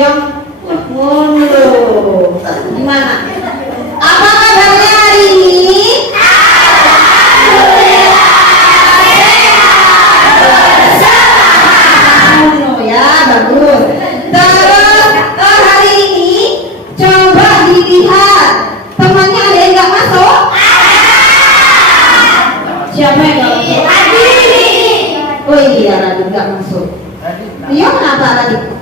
yang ngono. Gimana? Apa kabarnya hari ini? Ngono ya, bagus. Terus hari ini coba dilihat temannya ada yang nggak masuk? Siapa yang nggak masuk? Oh iya, Radit nggak masuk. Iya, kenapa Radit?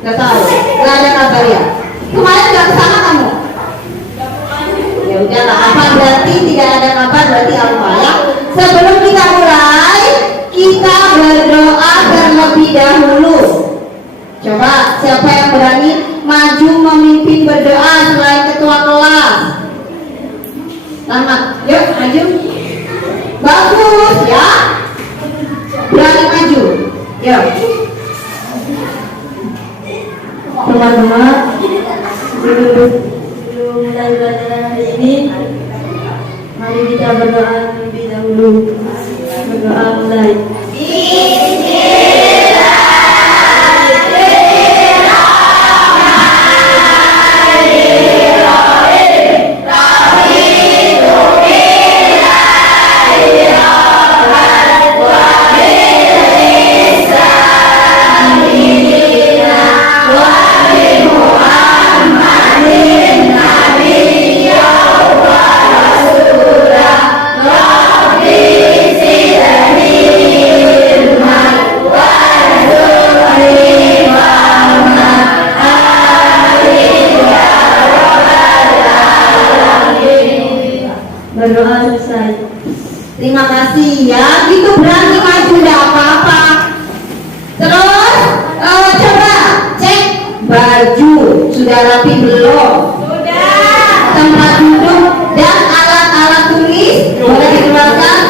Nggak tahu, nggak ada kabar ya. Kemarin nggak kesana kamu? Ya udah nggak apa, berarti tidak ada kabar, berarti apa ya? Sebelum kita mulai, kita berdoa terlebih dahulu. Coba siapa yang berani maju memimpin berdoa selain ketua kelas? Selamat, yuk maju. Bagus ya. Berani maju. Yuk. Teman-teman, sebelum mulai belajar hari ini, mari kita berdoa terlebih dahulu. Berdoa mulai. Berdoa selesai. Terima kasih ya. Gitu berani maju tidak apa-apa. Terus coba cek baju sudah rapi belum? Sudah. Tempat duduk dan alat-alat tulis boleh dikeluarkan.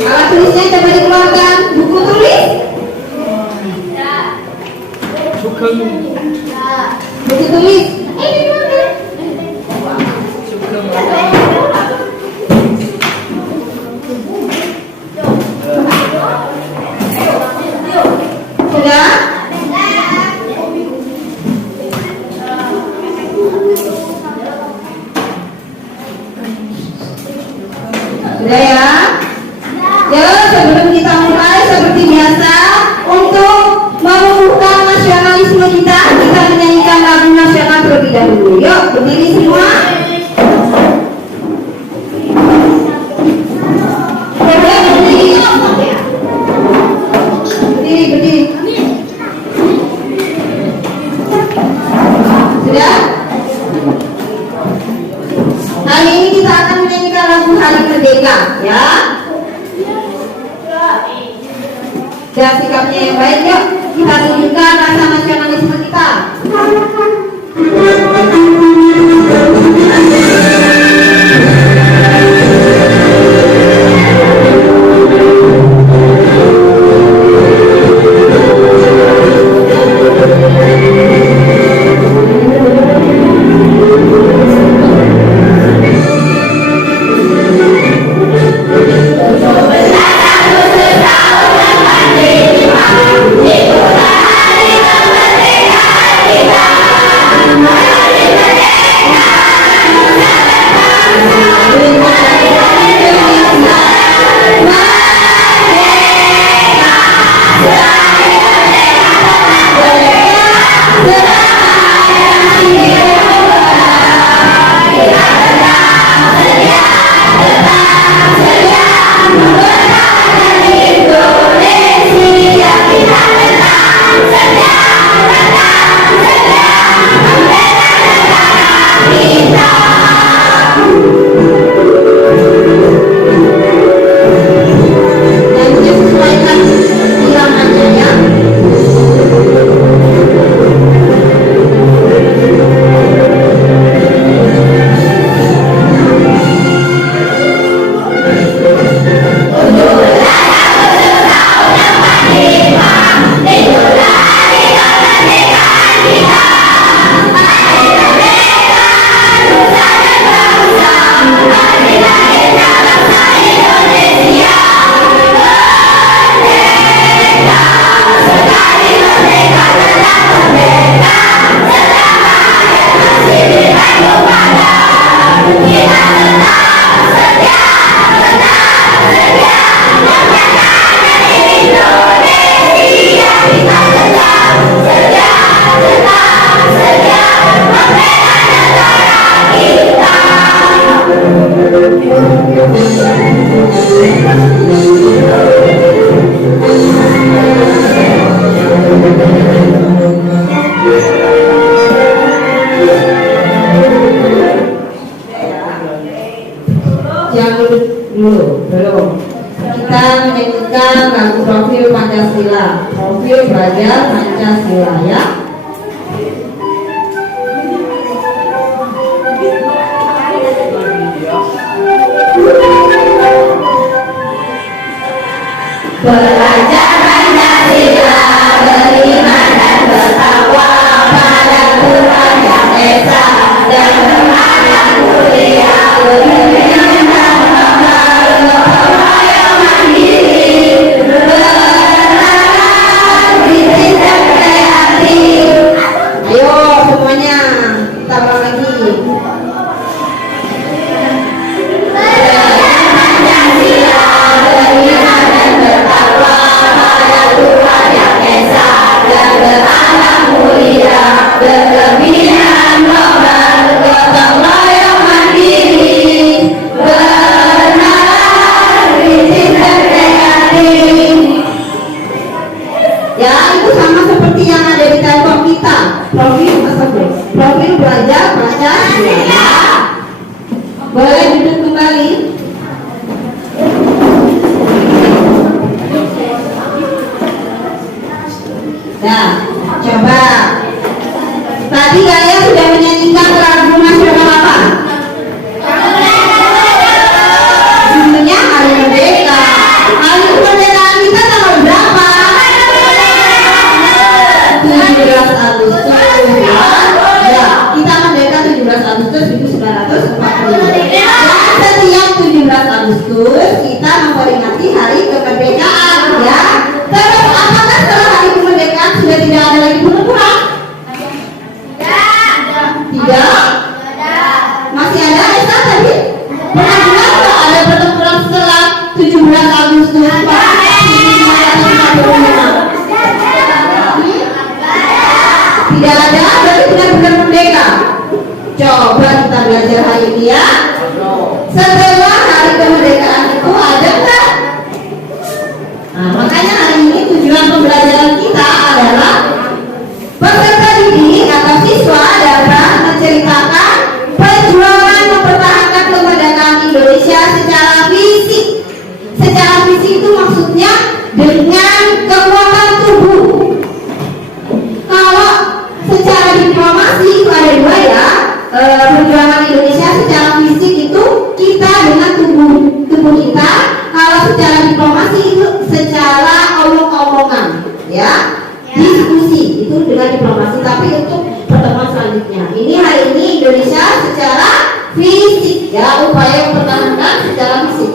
Alat tulisnya coba dikeluarkan. Buku tulis. Buku tulis. Sudah? Sudah ya? Ya, sebelum kita mulai seperti biasa, untuk menumbuhkan nasionalisme kita menyanyikan lagu nasional terlebih dahulu. Yuk, berdiri semua. Berdiri. Sudah? Hari ini kita akan menyanyikan lagu Hari Merdeka, ya. Dan sikapnya yang baik, yuk kita tunjukkan rasa nasionalisme kita. Kita Belum. Kita menyanyikan lagu Profil Pancasila. Profil Belajar Pancasila ya. Belajar Pancasila, beriman dan bertakwa pada Tuhan Yang Esa, dan beranak mulia, berkenan dan bergotong royong mandiri, bernalar, kritis dan kreatif. Ayo semuanya, tambah lagi. Beranak mulia, berkebaikan global, gotong royong mandiri, bernalar, kritis dan kreatif. Ya, itu sama seperti yang ada di telkom kita. Profil belajar Pancasila. Boleh duduk kembali. Nah, coba. Tadi kalian sudah menyanyikan lagu nasional apa? Judulnya Hari Merdeka. Hari kemerdekaan kita tanggal berapa? 17 Agustus. Ya, kita merdeka 17 Agustus 1945. Dan setiap 17 Agustus kita memperingati Hari Kemerdekaan, ya. Terus apakah setelah Hari Kemerdekaan sudah tidak ada lagi pengukuran? Tidak. Masih ada Esa tadi? Pernah bilang kalau ada pertempuran setelah 17 Agustus 1945? Tidak ada, berarti benar-benar merdeka. Coba kita belajar hari ini ya. Setelah Hari Kemerdekaan itu ada enggak? Nah, makanya hari ini tujuan pembelajaran kita adalah peserta didik atau siswa dapat menceritakan perjuangan mempertahankan kemerdekaan Indonesia secara fisik. Secara fisik itu maksudnya dengan kekuatan tubuh. Kalau secara diplomasi itu ada dua ya. Perjuangan Indonesia secara fisik itu kita dengan tubuh kita. Kalau secara diplomasi itu secara omong-omongan, ya, diskusi itu dengan diplomasi. Tapi untuk pertemuan selanjutnya, ini hari ini Indonesia secara fisik, ya, upaya mempertahankan secara fisik.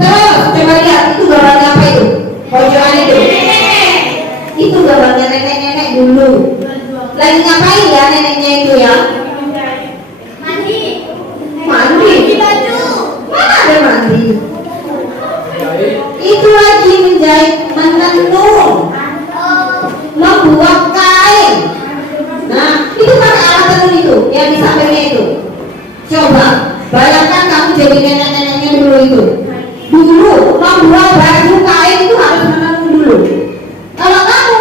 Terus coba lihat itu gambarnya apa itu? Pojokan itu gambarnya nenek-nenek dulu. Lagi ngapain ya neneknya itu ya? Mandi baju. Mana ada mandi? Itu lagi menjahit, menenun, membuat kain. Nah, itu pakai alat tenun itu yang di sampingnya itu. Coba bayangkan kamu jadi nenek-neneknya dulu itu. Dulu membuat baju kain itu harus menenun dulu. Kalau kamu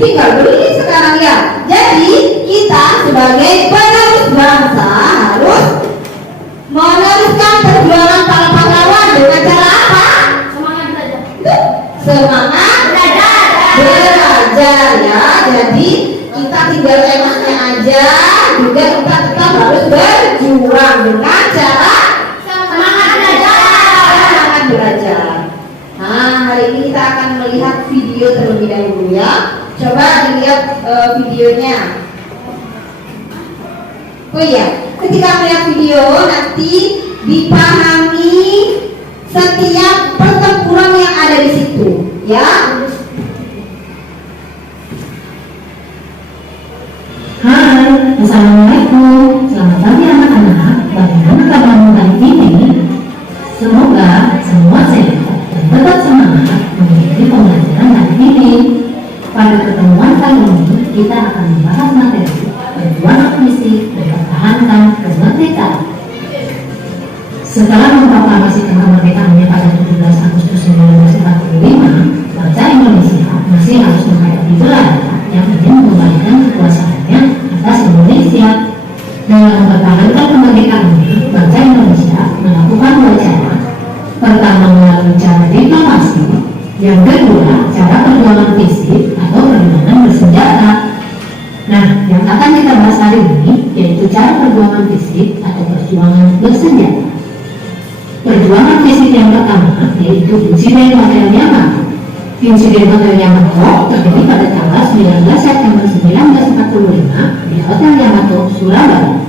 tinggal beli sekarang ya. Jadi kita sebagai penerus bangsa harus meneruskan perjuangan para pahlawan dengan cara apa? Semangat belajar ya. Jadi kita tinggal enaknya aja, juga kita tetap harus berjuang dengan cara semangat belajar. Nah, hari ini kita akan melihat video terlebih dahulu ya. Coba dilihat videonya. Oh iya, ketika melihat video nanti dipahami setiap pertempuran yang ada di situ, ya. Hai, Assalamualaikum. Selamat pagi anak-anak. Bagaimana kabarmu hari ini? Semoga semua sehat dan tetap semangat mengikuti pembelajaran hari ini. Pada pertemuan kali ini kita akan membahas materi perjuangan fisik mempertahankan kemerdekaan. Setelah memproklamasikan kemerdekaannya pada 17 Agustus 1945, bangsa Indonesia masih harus menghadapi Belanda yang ingin mengembalikan kekuasaannya atas Indonesia. Dalam mempertahankan kemerdekaannya, bangsa Indonesia melakukan Pertama melalui cara diplomasi, yang kedua cara perjuangan fisik atau perjuangan bersenjata. Nah, yang akan kita bahas hari ini yaitu cara perjuangan fisik atau perjuangan bersenjata. Perjuangan fisik yang pertama yaitu insiden Hotel Yamato. Insiden Hotel Yamato terjadi pada tanggal 19 September 1945 di Hotel Yamato, Surabaya.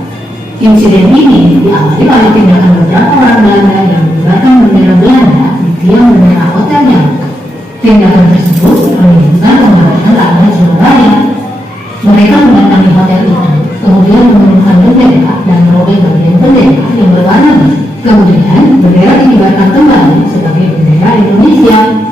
Insiden ini diawali oleh tindakan beberapa orang Belanda yang mengibarkan bendera Belanda di tiang bendera Hotel Yamato. Tindakan tersebut menunjukkan pemberontakan rakyat Surabaya. Mereka mendatangi hotel itu, kemudian menemukan bendera dan merobek bagian bendera yang berwarna biru. Kemudian bendera dikibarkan kembali sebagai bendera Indonesia.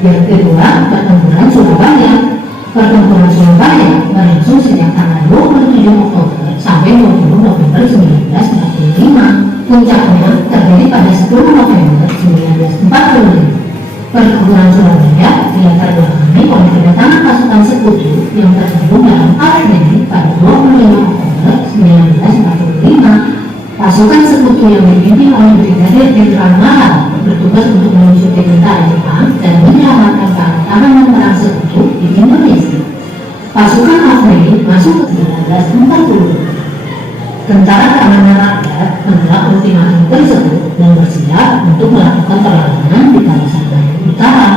Yang kedua, pertempuran Surabaya. Pertempuran Surabaya berlangsung sejak tanggal 27 Oktober sampai 20 November 1945. Puncaknya terjadi pada 10 November 1945. Pertempuran Surabaya dilatar belakangi oleh kedatangan pasukan sekutu yang tergabung dalam Arab Spring pada 25 Oktober 1945. Pasukan sekutu yang dipimpin oleh Brigadir Jenderal Mahal bertugas untuk menyusupi tentara Jepang dan menyelamatkan tahanan perang sekutu di Indonesia. Pasukan Afri masuk ke 1940. Tentara Keamanan Rakyat menolak ultimatum tersebut dan bersiap untuk melakukan perlawanan di kawasan Bandung Utara.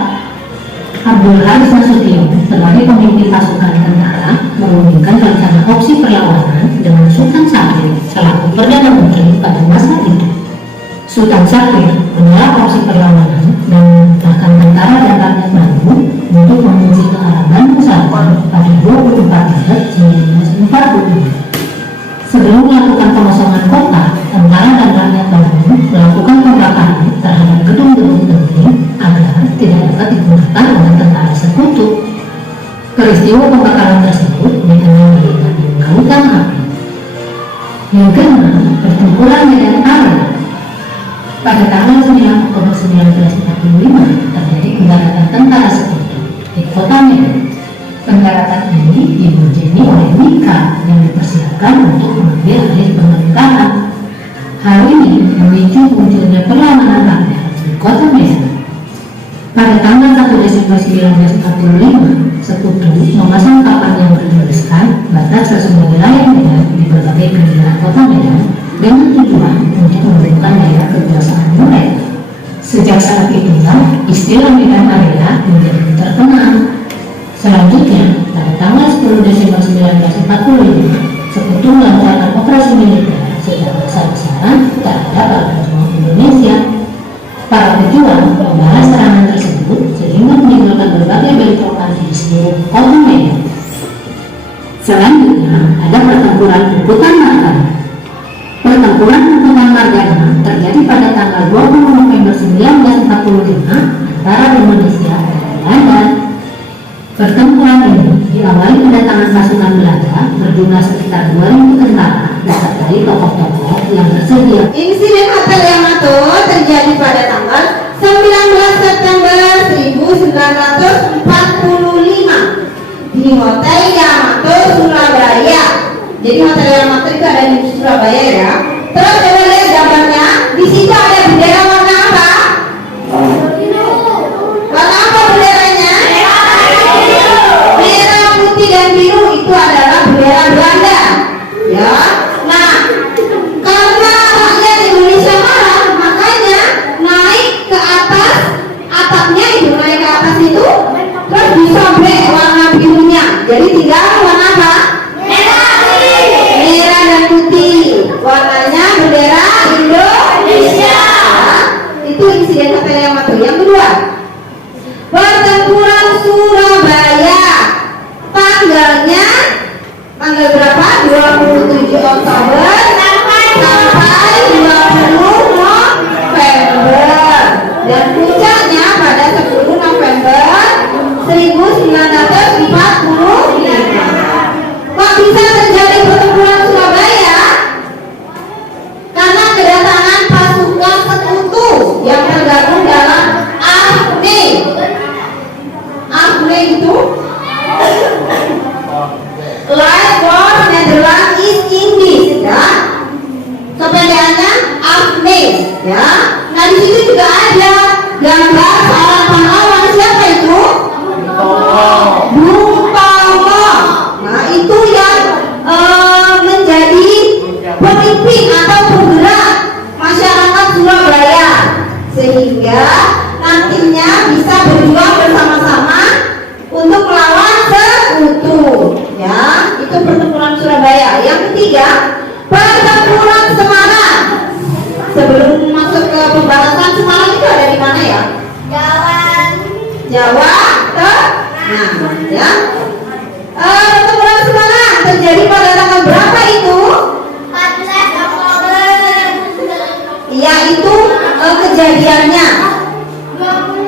Abdul Haris Nasution sebagai pemimpin pasukan tentara merundingkan rencana opsi perlawanan dengan Sultan Syahrir selaku Perdana Menteri pada masa itu. Sultan Syahrir menolak opsi perlawanan dan memerintahkan tentara dan rakyat Bandung untuk menuju ke arah Bandung Selatan pada 24 Maret 1945. Sebelum melakukan pengosongan kota, tentara dan rakyat Bandung melakukan pembakaran terhadap gedung-gedung penting agar tidak dapat digunakan oleh tentara sekutu. Peristiwa pembakaran tersebut dikenal dengan Lautan Api. Yang keenam, pertempuran Medan Area. Pada tanggal 9 Oktober 1945 terjadi pendaratan tentara sekutu di kota Medan. Pendaratan ini dibunjini oleh Mika yang dipersiapkan untuk mengambil alih pemerintahan. Hal ini memicu munculnya perlawanan rakyat di kota Medan. Pada tanggal 1 Desember 1945, sekutu memasang papan yang bertuliskan batas resmi wilayah Medan di berbagai pinggiran kota Medan dengan tujuan untuk menentukan daerah kekuasaan mereka. Sejak saat itulah istilah Medan Area menjadi terkenal. Selanjutnya, pada tanggal 10 Desember 1945, sekutu melancarkan operasi militer secara besar-besaran terhadap para pejuang Indonesia. Para pejuang membahas serangan tersebut sehingga menimbulkan berbagai bentrokan di seluruh kota Medan. Selanjutnya, ada pertempuran Puputan Margana. Pertempuran Puputan Margana terjadi pada tanggal 20 November 1945 antara Indonesia dan Belanda. Pertempuran ini diawali kedatangan pasukan Belanda berjumlah sekitar 2.000 tentara disertai tokoh-tokoh yang bersedia. Insiden Hotel Yamato terjadi pada tanggal 19 September 1945 di Hotel Yamato, Surabaya. Jadi Hotel Yamato itu ada di Surabaya ya. Terus coba lihat gambarnya, di situ ada bendera warna apa? Warna apa benderanya? Merah, putih, dan biru. Itu adalah bendera Belanda. Ya. Nah, karena rakyat Indonesia marah, makanya naik ke atas atapnya itu, naik ke atas itu, terus disobek warna birunya. Jadi tinggal warna apa? Merah dan putih. Warnanya bendera Indonesia. Itu insiden Hotel Yamato. Yang kedua, pertempuran Surabaya. Tanggalnya tanggal berapa? 27 Oktober sampai 20 November. Dan puncaknya pada 10 November 1945. Kok bisa terjadi pertempuran Surabaya? Karena kedatangan pasukan sekutu yang tergabung dalam AFP. situ juga ada gambar seorang pahlawan. Siapa itu? Bung Tomo. Nah, itu yang menjadi pemimpin atau penggerak masyarakat Surabaya, sehingga nantinya bisa berjuang bersama-sama untuk melawan sekutu. Ya, itu pertempuran Surabaya. Yang ketiga, pertempuran Semarang. Sebelum masuk ke pembahasan, Semarang itu ada di mana ya? Jawa Tengah. Ya. Pertempuran Semarang terjadi pada tanggal berapa itu? 14 Oktober. Iya, itu kejadiannya.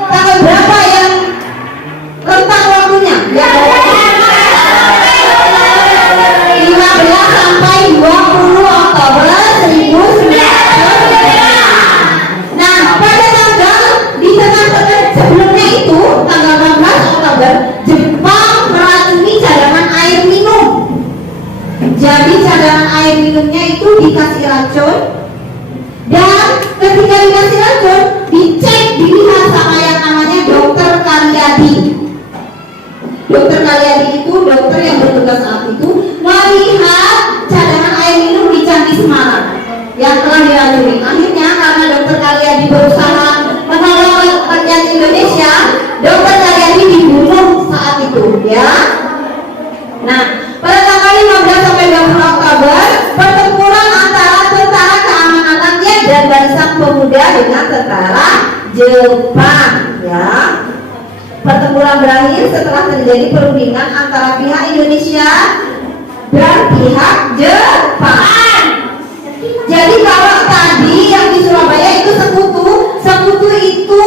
Tanggal berapa yang rentang waktunya? Ya, 15 sampai 20 Oktober 1945. Nah, pada tanggal di tengah-tengah sebelumnya itu tanggal 16 Oktober, Jepang meracuni cadangan air minum. Jadi cadangan air minumnya itu dikasih racun, dan ketika dikasih racun dicek, dilihat sama yang namanya Dokter Karyadi. Dokter Karyadi itu dokter yang bertugas saat itu melihat cadangan air minum di Candi Semarang yang telah diracuni. Akhirnya karena Dokter Karyadi berusaha menolong rakyat Indonesia, Dokter Karyadi dibunuh saat itu, ya. Nah, pada tanggal 15 sampai 20 Oktober, pertempuran antara tentara keamanan rakyat dan barisan pemuda dengan tentara Jepang, ya. Pertempuran berakhir setelah terjadi perundingan antara pihak Indonesia dan pihak Jepang. Jadi kalau tadi yang di Surabaya itu sekutu, sekutu itu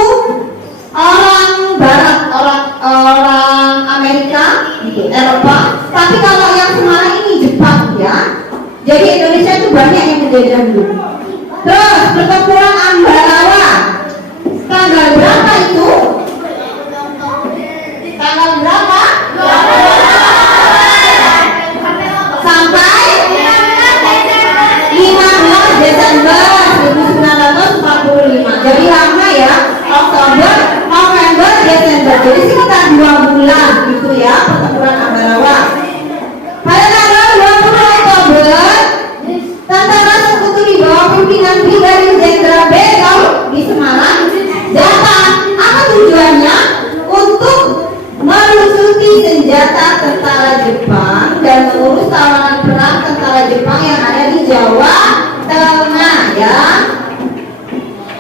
orang Barat, orang Amerika, gitu, Eropa. Tapi kalau yang Semarang ini Jepang, ya. Jadi Indonesia itu banyak yang menjajah dulu. Terus pertempuran Ambarawa, tanggal berapa itu? Tanggal berapa? Sampai 15 Desember 1945. Jadi lama ya, Oktober, November, Desember. Jadi sekitar 2 bulan gitu ya, pertempuran Ambarawa. Pada tanggal 20 Oktober, tentara sekutu di bawah pimpinan Brigadir Jenderal Begal di Semarang datang. Apa tujuannya? Untuk melusuti senjata tentara Jepang dan mengurus tawanan perang tentara Jepang yang ada di Jawa Tengah, ya.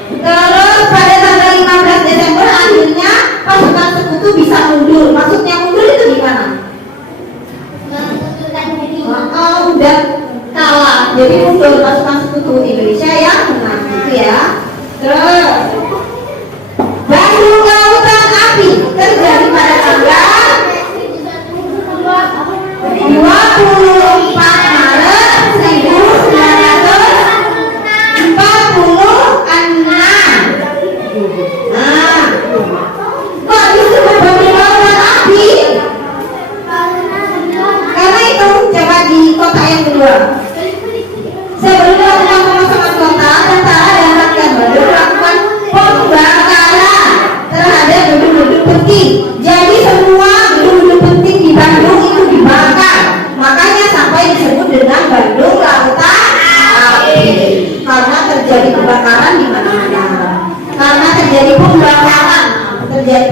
Terus pada tanggal 15 Desember akhirnya pasukan sekutu bisa mundur. Maksudnya mundur itu gimana? Udah kalah, jadi mundur pasukan sekutu. Indonesia yang menang, gitu ya. Terus Bandung Lautan Api terjadi pada tanggal 24 Maret 1946. Nah, kok disebut Bandung Lautan Api? Karena itu coba di kota yang kedua. Sebelum melakukan pengosongan kota, tentara dan rakyat Bandung melakukan pembakaran terhadap gedung-gedung penting. Jadi semua gedung-gedung penting di Bandung itu dibakar. Makanya sampai disebut dengan Bandung Lautan Api. Karena terjadi kebakaran di mana-mana. Karena terjadi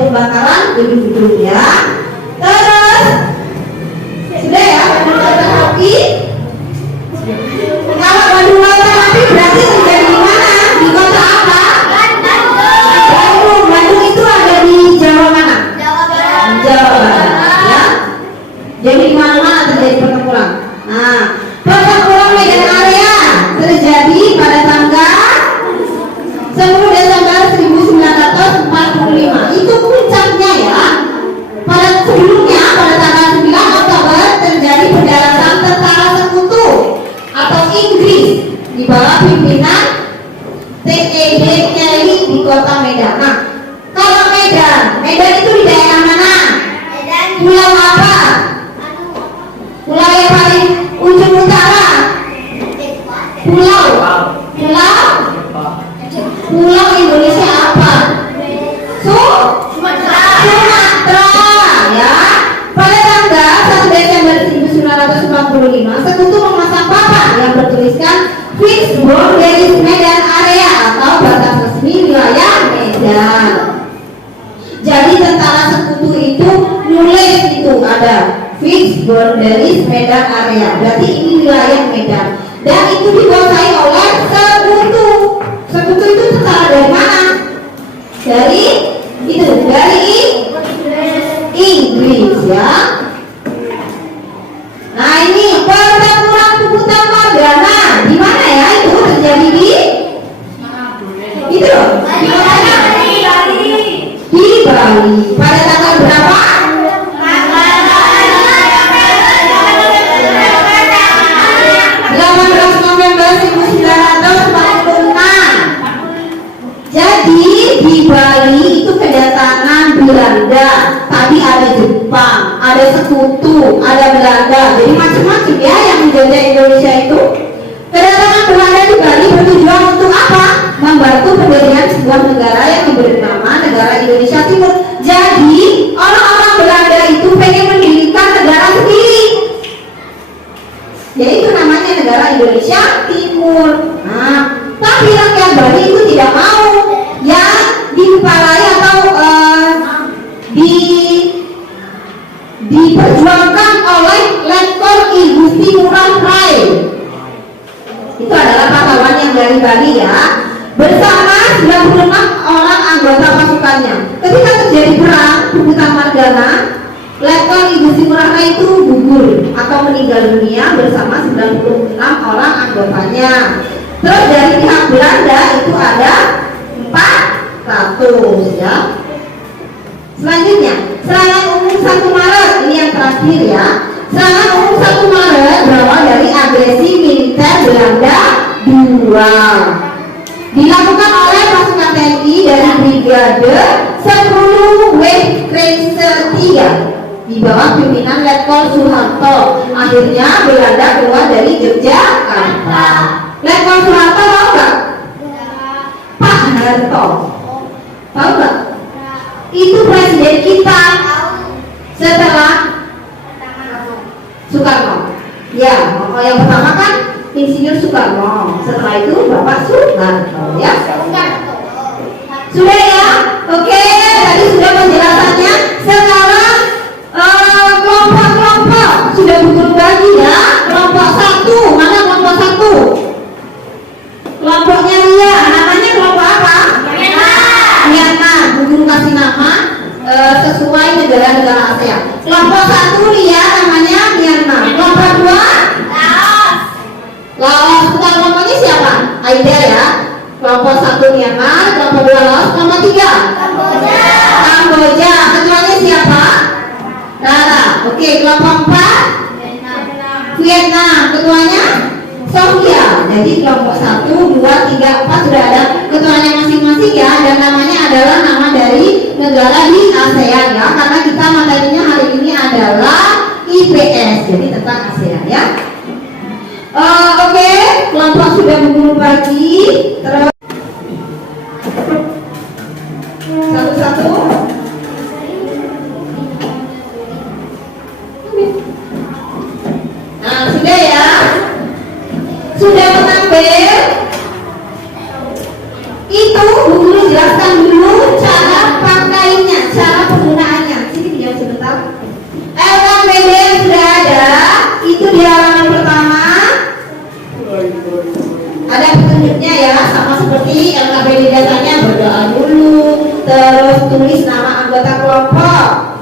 pembakaran gedung-gedung, ya. Terus sudah ya, Bandung Lautan Api. Kalau Bandung Lautan Api berarti terjadi di mana? Di kota apa? Bandung. Bandung itu ada di Jawa mana? Jawa Barat, ya. Jadi di mana-mana terjadi pertempuran. Nah, pertempuran Medan Area terjadi pada tanggal 10 Desember 1945. Itu puncaknya, ya. Pada sebelumnya pada tanggal 9 Oktober terjadi pendaratan tentara sekutu atau Inggris di bawah pimpinan T.E.D. Kelly di kota Medan. Nah, kalau Medan itu di daerah mana? Pulau apa? Pulau yang paling ujung utara? Pulau Pulau Indonesia apa? Sumatera, ya. Pada tanggal 1 Desember 1945, Sekutu memasang papan yang bertuliskan Fixed Boundaries Medan Area atau batas resmi wilayah Medan. Jadi tentara Sekutu itu nulis itu ada Fixed Boundaries Medan Area. Berarti ini wilayah Medan. Dan itu dikuasai oleh Sekutu. Sekutu itu tentara dari mana? Dari Inggris, ya. Nah ini pertempuran Puputan Morgana di mana ya itu terjadi di? Itu loh. Di Bali. Pada tanggal berapa? 18 November 1946. Jadi di Bali itu kedatangan Belanda. Tadi ada Jepang, ada Sekutu, ada Belanda. Jadi macam-macam ya yang menjajah Indonesia itu. Kedatangan Belanda di Bali bertujuan untuk apa? Membantu pendirian sebuah negara yang diberi nama Negara Indonesia Timur. Jadi orang-orang Belanda itu pengen mendirikan negara sendiri, yaitu namanya Negara Indonesia Timur. Nah, tapi rakyat Bali itu tidak mau. Yang dikepalai atau diperjuangkan oleh Letkol I Gusti Ngurah Rai. Itu adalah pahlawan yang dari Bali, ya, bersama 96 orang anggota pasukannya. Ketika terjadi perang Puputan Morgana, Letkol I Gusti Ngurah Rai itu gugur atau meninggal dunia bersama 96 orang anggotanya. Terus dari pihak Belanda itu ada 400, ya. Selanjutnya, serangan umum 1 Maret, ini yang terakhir, ya. Serangan umum 1 Maret berawal dari agresi militer Belanda 2. Dilakukan oleh pasukan TNI dari Brigade 10 Wefreese 3 di bawah pimpinan Letkol Soeharto. Akhirnya Belanda keluar dari Yogyakarta. Letkol Soeharto tahu nggak? Pak Harto, tahu nggak? Itu presiden kita setelah Soekarno. Ya, yang pertama kan Insinyur Soekarno. Setelah itu Bapak Soeharto, ya. Sudah ya? Oke, tadi sudah penjelasannya. Sekarang kelompok-kelompok sudah berbagi, ya. Kelompok 1, mana kelompok 1? Kelompoknya Ria, namanya kelompok apa? Myanmar. Bu Guru kasih nama sesuai negara-negara ASEAN. Kelompok 1 Ria namanya Myanmar. Kelompok 2 Laos. Bukan kelompoknya siapa? Aida, ya. Kelompok 1 Myanmar, kelompok 2 Laos, kelompok 3 Kamboja. Ketuanya siapa? Rara. Oke, kelompok 4 Vietnam. Ketuanya Sofia. Jadi kelompok 1, 2, 3, 4 sudah ada ketuanya masing-masing, ya. Dan namanya adalah nama dari negara di ASEAN, ya. Karena kita materinya hari ini adalah IPS, jadi tentang ASEAN, ya. Oke, kelompok sudah berbagi. Terus satu-satu. Nah, sudah, ya. Sudah mengambil. Itu Bu Guru jelaskan dulu cara pakainya, cara penggunaannya. Sini diam sebentar. LKPD sudah ada. Itu di halaman pertama. Ada petunjuknya, ya, sama seperti LKPD dasarnya. Berdoa dulu, terus tulis nama anggota kelompok.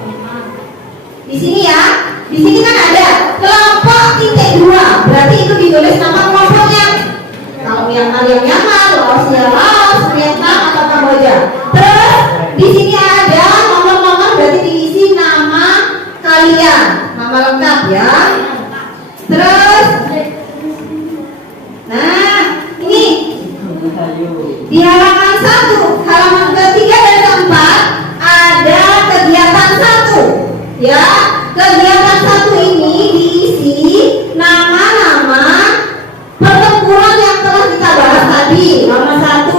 Di sini, ya. Di sini kan ada kelompok titik 2. Berarti itu ditulis nama kelompoknya. Kalau Myanmar yang Myanmar, Laos ya Laos, Vietnam atau Kamboja. Terus di sini ada nomor-nomor, berarti diisi nama kalian, nama lengkap, ya. Terus, nah ini di halaman 1, halaman ketiga dan keempat ada kegiatan 1, ya. Kegiatan 1 ini diisi nama-nama pertempuran yang telah kita bahas tadi. Nomor 1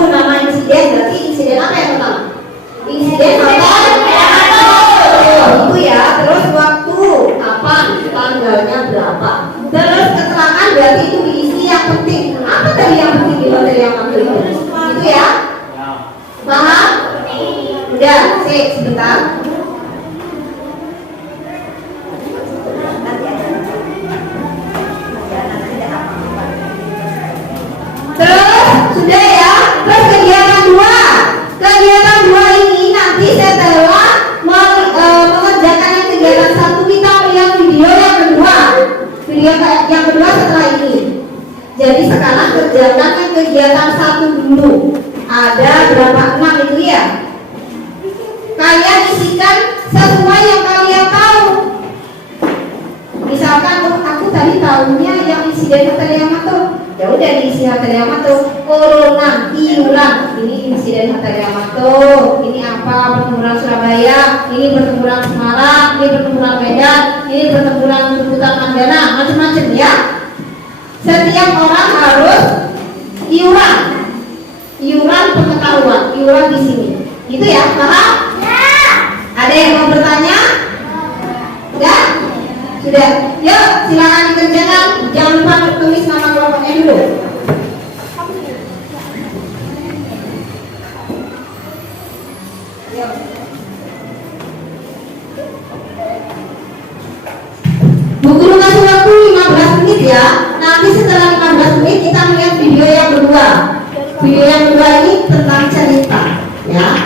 Ya, sebentar. Terus sudah ya. Terus kegiatan dua ini nanti setelah mengerjakan yang kegiatan satu kita melihat video yang kedua. Video yang kedua setelah ini. Jadi sekarang kerjakan yang kegiatan satu dulu. Ada berapa? 6 itu ya. Kalian isikan sesuai yang kalian tahu. Misalkan aku tadi tahunya yang insiden Hotel Yamato. Ya udah diisi Hotel Yamato. Corona, iuran. Ini insiden Hotel Yamato. Ini apa? Pertempuran Surabaya. Ini pertempuran Semarang. Ini pertempuran Medan. Ini pertempuran Tuntutan Mandana. Macam-macam ya. Setiap orang harus iuran. Iuran pengetahuan. Iuran di sini. Itu ya, paham? Ada yang mau bertanya? Enggak? Sudah. Yuk, silakan dikerjakan. Jangan lupa tulis nama kelompoknya dulu. Yuk. Bu Guru kasih waktu 15 menit ya. Nanti setelah 15 menit kita melihat video yang kedua. Video yang kedua ini tentang cerita, ya.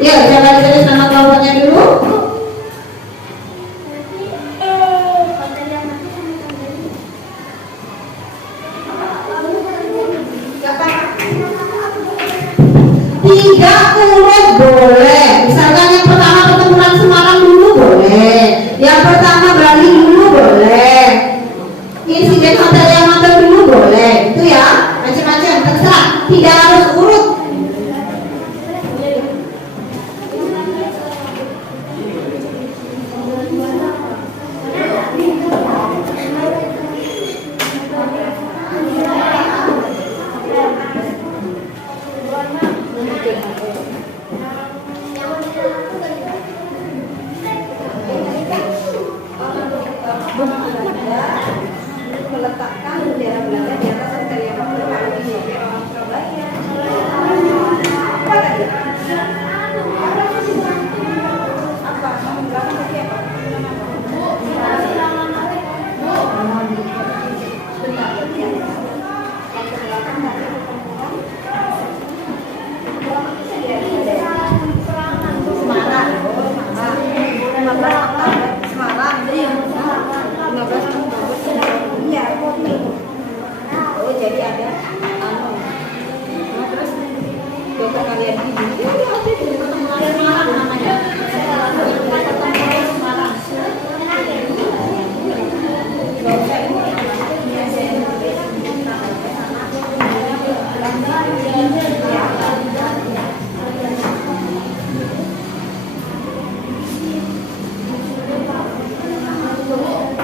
Yuk, coba ditulis nama kelompoknya dulu. Tidak urut boleh. Misalkan yang pertama pertempuran Semarang dulu boleh. Yang pertama Bali dulu boleh. Insiden Hotel Yamato dulu boleh. Itu ya, macam-macam terserah. Tidak harus urut. Meletakkan bendera Belanda di atas Hotel Yamato lalu dipakai orang Surabaya. Apa tadi? Apa? Kamu bilang tadi apa? Jadi ada terus dokter kalian ini Semarang namanya Semarang.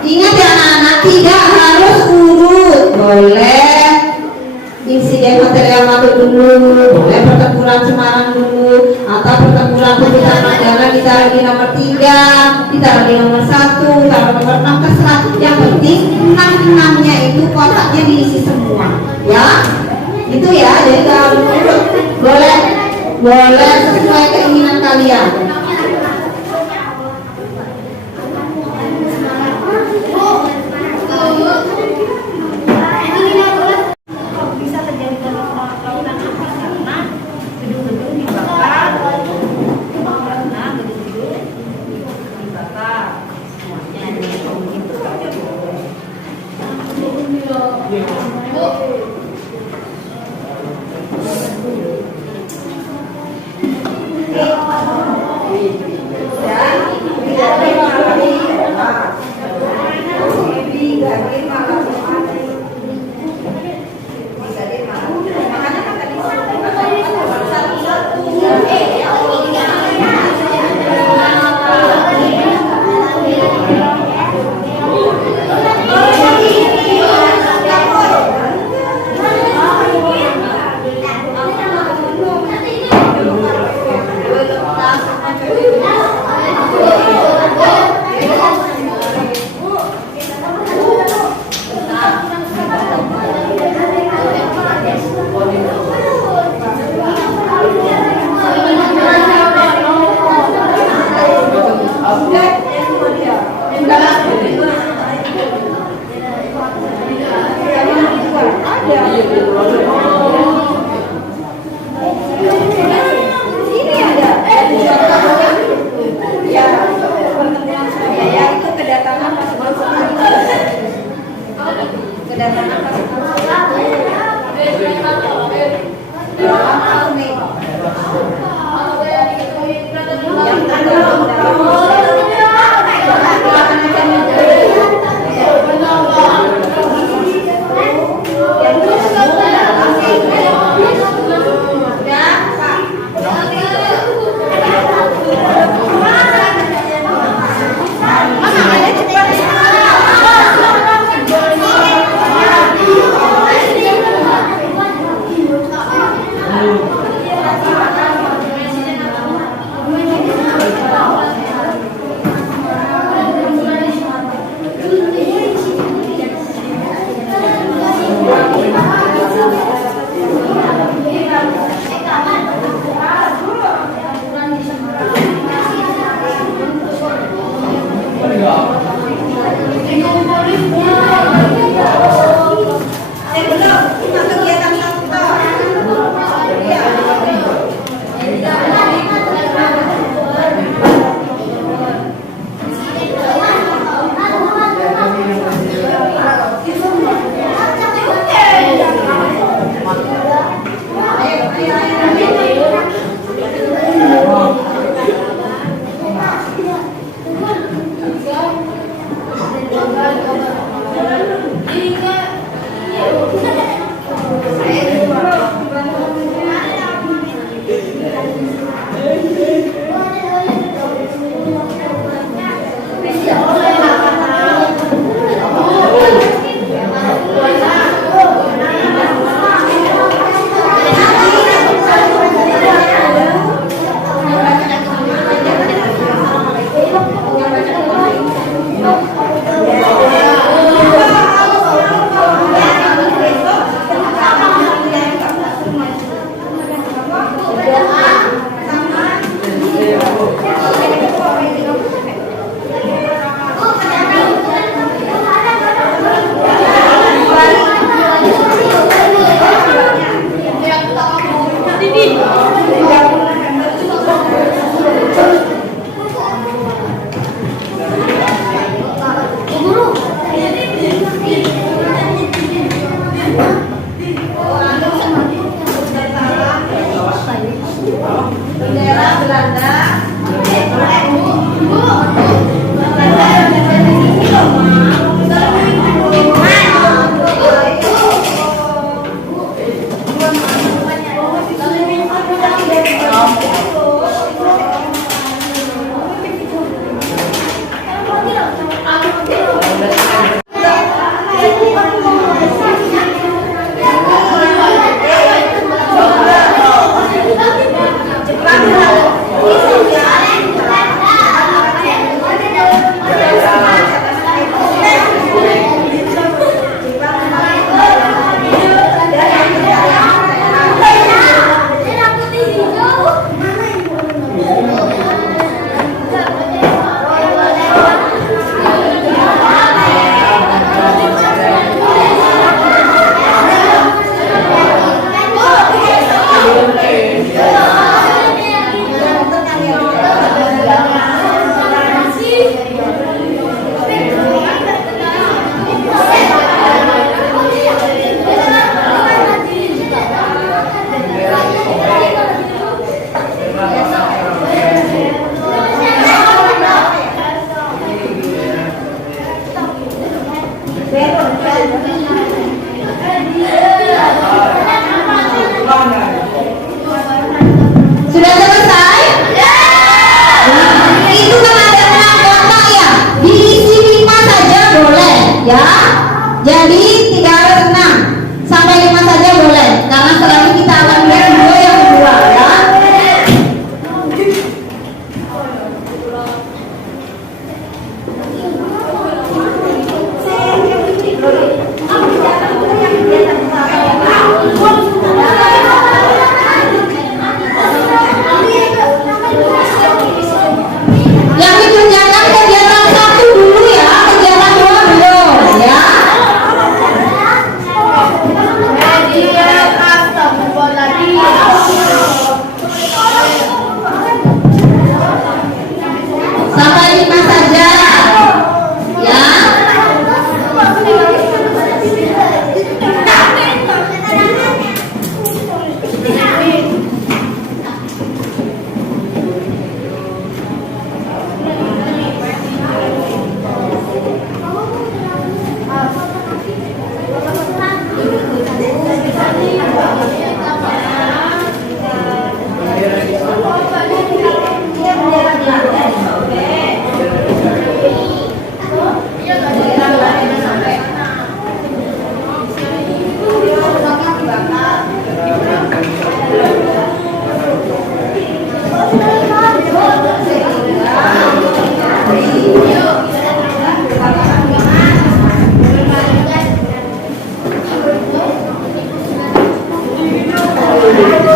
Ingat ya anak-anak, tidak harus urut. Boleh insiden Hotel Yamato dulu, boleh pertempuran Semarang dulu, atau pertempuran Tuntutan Mandana ditaruh di nomor 3, ditaruh di nomor 1, taruh nomor 6, terserah. Yang penting 6-6-nya itu kotaknya diisi semua, ya. Itu ya, jadi kalau urut boleh sesuai keinginan kalian. Bendera Belanda. Sudah selesai? Itu kan ada 6 kotak ya. Diisi 5 saja boleh ya. Jadi 3 harus 6 sampai 5 saja boleh. Karena setelah ini kita akan melihat video yang kedua ya. Yang dikerjakan kegiatan 1 dulu ya, kegiatan 2 belum ya. Sampai 5 saja ya.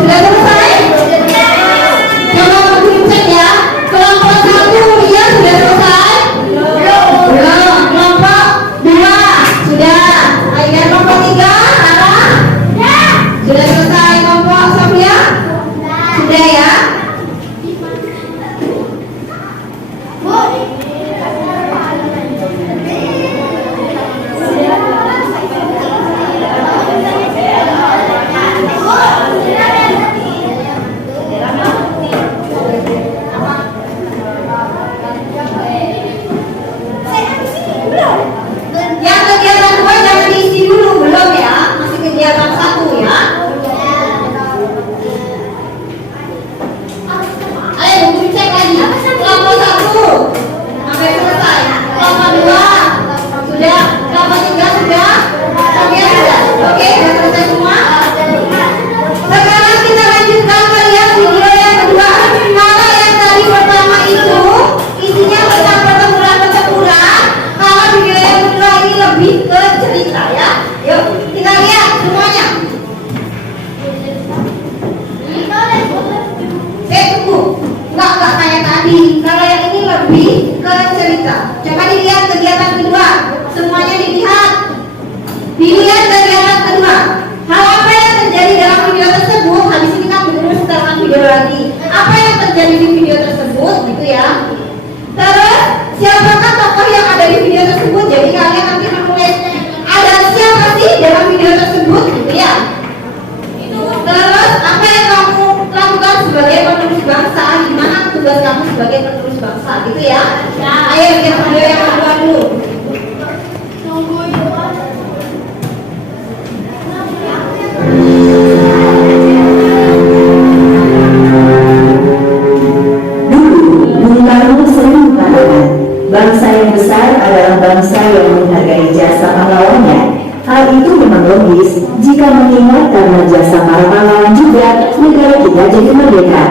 Sudah selesai? Coba aku cek ya. Kelompok 1 ya sudah selesai? Belum. Kelompok 2 sudah. Ayo kelompok 3 Ara? Sudah selesai. Kelompok Sofia? Sudah ya? Yang kegiatan 2 jangan diisi dulu, belum ya? Masih kegiatan 1 ya. Ayo buku cek lagi. Kelompok 1 sampai selesai. Kelompok 2 sudah. Kelompok 3 sudah. Oke sudah. Oke sudah selesai semua. Sekarang kita lanjutkan melihat video yang kedua. Kalau yang tadi pertama itu isinya tentang pertempuran-pertempuran, kalau video yang kedua ini lebih ke cerita ya. Yuk kita lihat semuanya. Tunggu, enggak kayak tadi. Kalau yang ini lebih ke cerita. Coba dilihat kegiatan kedua. Semuanya dilihat. Dilihat kegiatan kedua. Hal apa yang terjadi dalam video tersebut? Habis ini kan benar setelahkan video lagi. Apa yang terjadi di video tersebut, gitu ya. Terus siapakah tokoh yang ada di video tersebut? Jadi kalian nanti menulis ada siapa sih dalam video tersebut, gitu ya. Terus apa yang kamu lakukan sebagai kamu sebagai penerus bangsa, gitu ya? Ayo kita video yang kedua dulu. Bung Karno sering mengatakan, bangsa yang besar adalah bangsa yang menghargai jasa pahlawannya. Hal itu memang logis jika mengingat karena jasa para pahlawan juga negara kita jadi merdeka.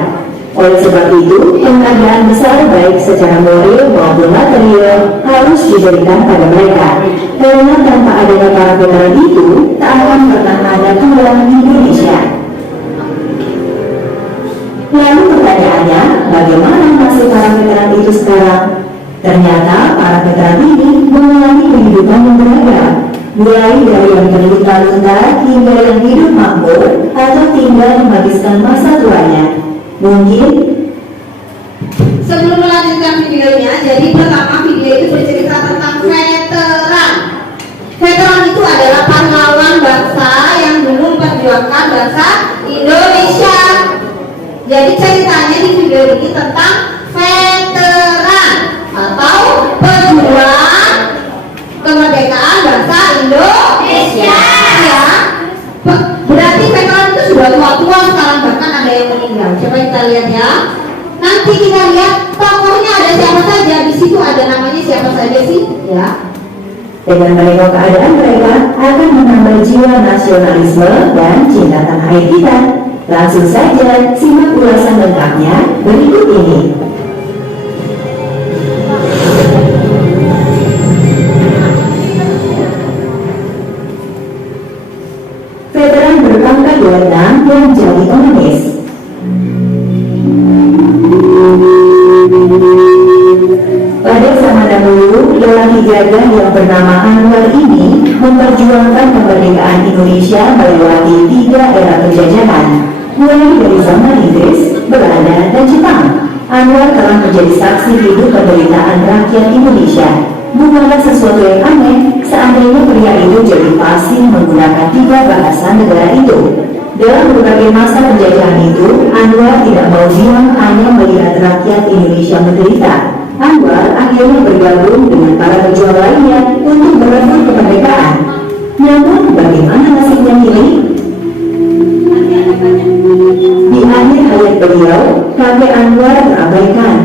Oleh sebab itu, penghargaan besar baik secara moral maupun material harus diberikan pada mereka. Karena tanpa adanya para veteran itu, tak akan pernah ada kemenangan Indonesia. Lalu pertanyaannya, bagaimana nasib para veteran itu sekarang? Ternyata para veteran ini mengalami kehidupan yang beragam, mulai dari yang terlunta-lunta hingga yang hidup makmur atau tinggal menghabiskan masa tuanya. Mungkin Sebelum melanjutkan videonya, jadi pertama video itu bercerita tentang veteran. Veteran itu adalah pahlawan bangsa yang dulu memperjuangkan bangsa Indonesia. Jadi ceritanya di video ini tentang veteran atau pejuang kemerdekaan bangsa Indonesia. Ya, berarti veteran itu sudah tua-tua sekarang, bahkan ada yang meninggal. Coba kita lihat ya. Nanti kita lihat tokohnya ada siapa saja. Di situ ada namanya siapa saja sih? Ya. dengan menengok keadaan mereka akan menambah jiwa nasionalisme dan cinta tanah air kita. Langsung saja simak ulasan lengkapnya berikut ini. Veteran berpangkat 26 yang jadi pengemis. Pada zaman dahulu, lelaki gagah yang bernama Anwar ini memperjuangkan kemerdekaan Indonesia melewati 3 era penjajahan, mulai dari zaman Inggris, Belanda, dan Jepang. Anwar telah menjadi saksi hidup penderitaan rakyat Indonesia. Bukanlah sesuatu yang aneh seandainya pria itu jadi fasih menggunakan 3 bahasa negara itu. Dalam berbagai masa penjajahan itu, Anwar tidak mau diam hanya melihat rakyat Indonesia menderita. Anwar akhirnya bergabung dengan para pejuang lainnya untuk merebut kemerdekaan. Namun, bagaimana nasibnya kini? Di akhir hayat beliau, kakek Anwar terabaikan.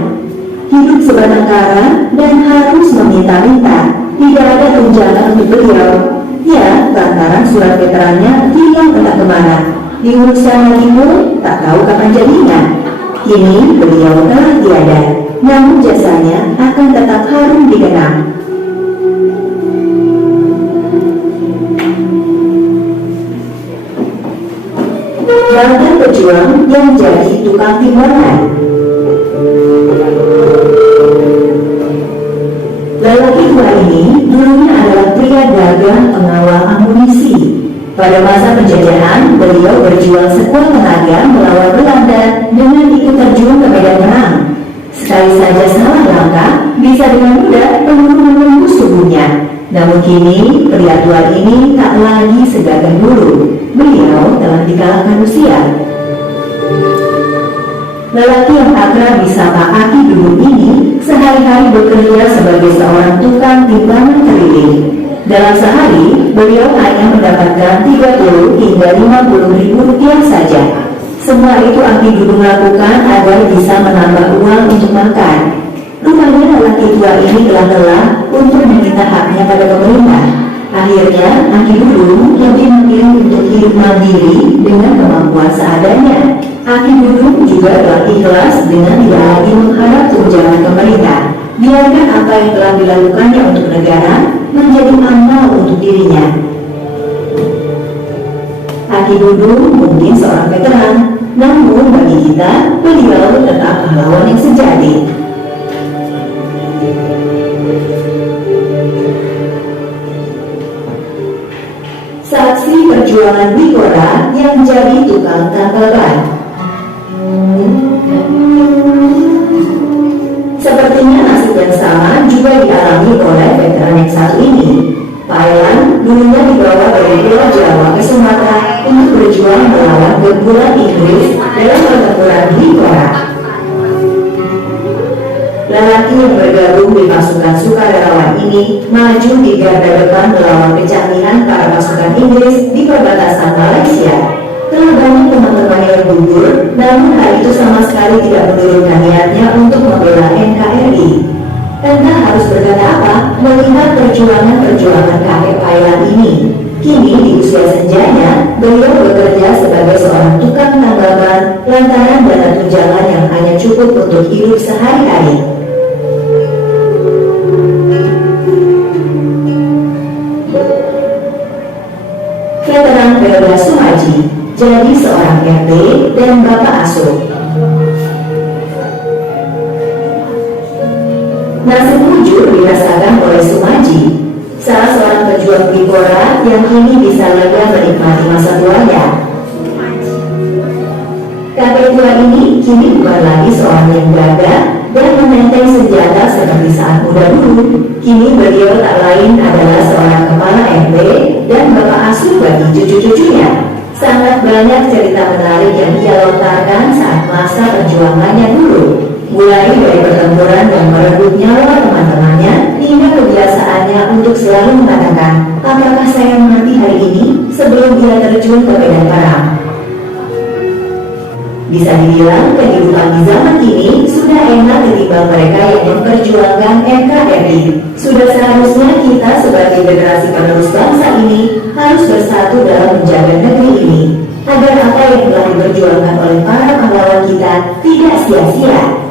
Hidup sebatang kara dan harus meminta-minta. Tidak ada tunjangan untuk beliau. Ya, lantaran surat veterannya hilang entah kemana. Diurus sana timur, tak tahu kapan jadinya. Kini beliau telah tiada, namun jasanya akan tetap harum dikenang. Mantan pejuang yang jadi tukang timbangan. Lelaki tua ini dulunya adalah pria dagang pengawal amunisi. Pada masa penjajahan, beliau berjuang sekuat tenaga melawan Belanda dengan ikut terjun ke medan perang. Sekali saja salah langkah, bisa dengan mudah menembus tubuhnya. Namun kini, pria tua ini tak lagi segagah dulu. Beliau telah dikalahkan usia. Lelaki yang akrab disapa Aki Dudung ini sehari-hari bekerja sebagai seorang tukang timbangan keliling. Dalam sehari, beliau hanya mendapatkan 30 hingga 50 ribu rupiah saja. Semua itu Aki Dudung lakukan agar bisa menambah uang untuk makan. Rupanya lelaki tua ini telah lelah untuk meminta haknya pada pemerintah. Akhirnya, Aki Dudung lebih memilih untuk hidup mandiri dengan kemampuan seadanya. Aki Dudung juga telah ikhlas dengan tidak lagi mengharap tunjangan pemerintah. Biarkan apa yang telah dilakukannya untuk negara menjadi amal untuk dirinya. Aki Dudung mungkin seorang veteran, namun bagi kita, beliau tetap pahlawan yang sejati. Saksi perjuangan Wikora yang jadi tukang tambal ban. Sepertinya nasib yang sama juga dialami oleh veteran yang satu ini. Thailand dulunya dibawa dari Pulau Jawa ke Sumatera untuk berjuang melawan gempuran Inggris dalam pertempuran Wikora. sukarelawan ini maju di garda depan melawan kecanggihan para pasukan Inggris di perbatasan Malaysia. Telah banyak teman-teman yang gugur, namun hal itu sama sekali tidak menurunkan niatnya untuk membela NKRI. Entah harus berkata apa melihat perjuangan-perjuangan kakek Pailan ini. Kini di usia senjanya, beliau bekerja sebagai seorang tukang tambal lantaran dana tunjangan yang hanya cukup untuk hidup sehari-hari. Veteran Pelda Sumaji jadi seorang RT dan bapak asuh. Nasib mujur dirasakan oleh Sumaji, salah seorang pejuang Bikora yang kini bisa lega menikmati masa tuanya. Kakek tua ini kini bukan lagi seorang yang gagah dan menenteng senjata seperti saat muda dulu. Kini beliau tak lain adalah seorang kepala RT dan bapak asuh bagi cucu-cucunya. Sangat banyak cerita menarik yang ia lontarkan saat masa perjuangannya dulu, mulai dari pertempuran yang merenggut nyawa teman-temannya hingga kebiasaannya untuk selalu mengatakan, apakah saya mati hari ini sebelum ia terjun ke medan perang. Bisa dibilang kehidupan di zaman kini sudah enak ketimbang mereka yang memperjuangkan NKRI. Sudah seharusnya kita sebagai generasi penerus bangsa ini harus bersatu dalam menjaga negeri ini, agar apa yang telah diperjuangkan oleh para pahlawan kita tidak sia-sia.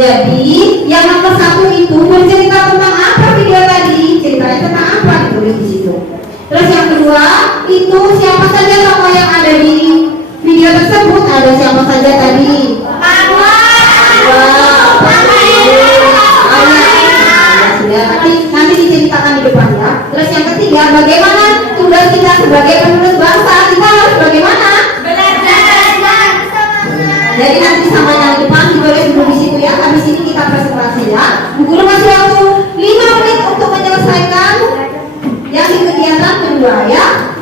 Jadi yang nomor 1 itu bercerita tentang apa video tadi, ceritanya tentang apa ditulis di situ. Terus yang kedua itu siapa saja tokoh yang ada di video tersebut, ada siapa saja tadi? Nanti diceritakan di depan ya. Terus yang ketiga, bagaimana tugas kita sebagai penerus bangsa, kita harus bagaimana? Jadi nanti sama yang di depan boleh duduk di situ ya. Habis ini kita presentasi ya. Bu Guru masih waktu 5 menit untuk menyelesaikan yang di kegiatan kedua ya.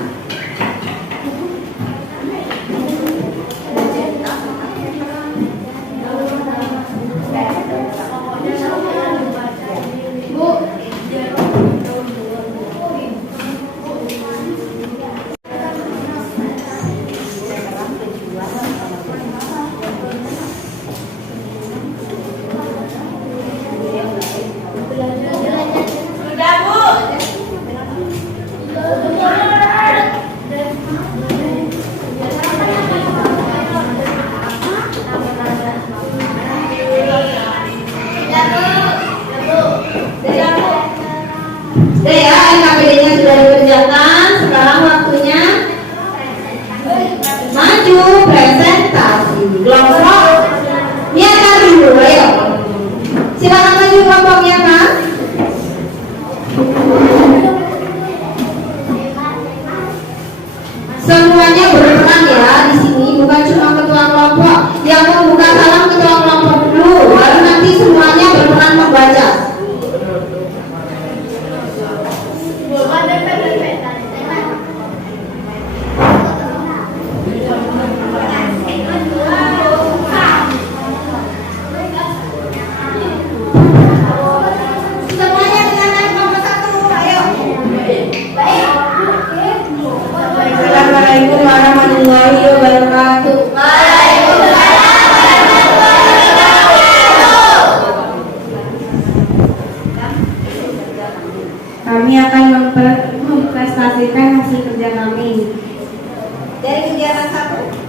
Semuanya berperan ya di sini, bukan cuma ketua kelompok. Yang membuka salam ketua kelompok dulu, baru nanti semuanya berperan membaca. Semuanya dengan nomor 1, ayo. Assalamualaikum warahmatullahi wabarakatuh. Kami akan mempresentasikan hasil kerja kami. Dari kegiatan 1.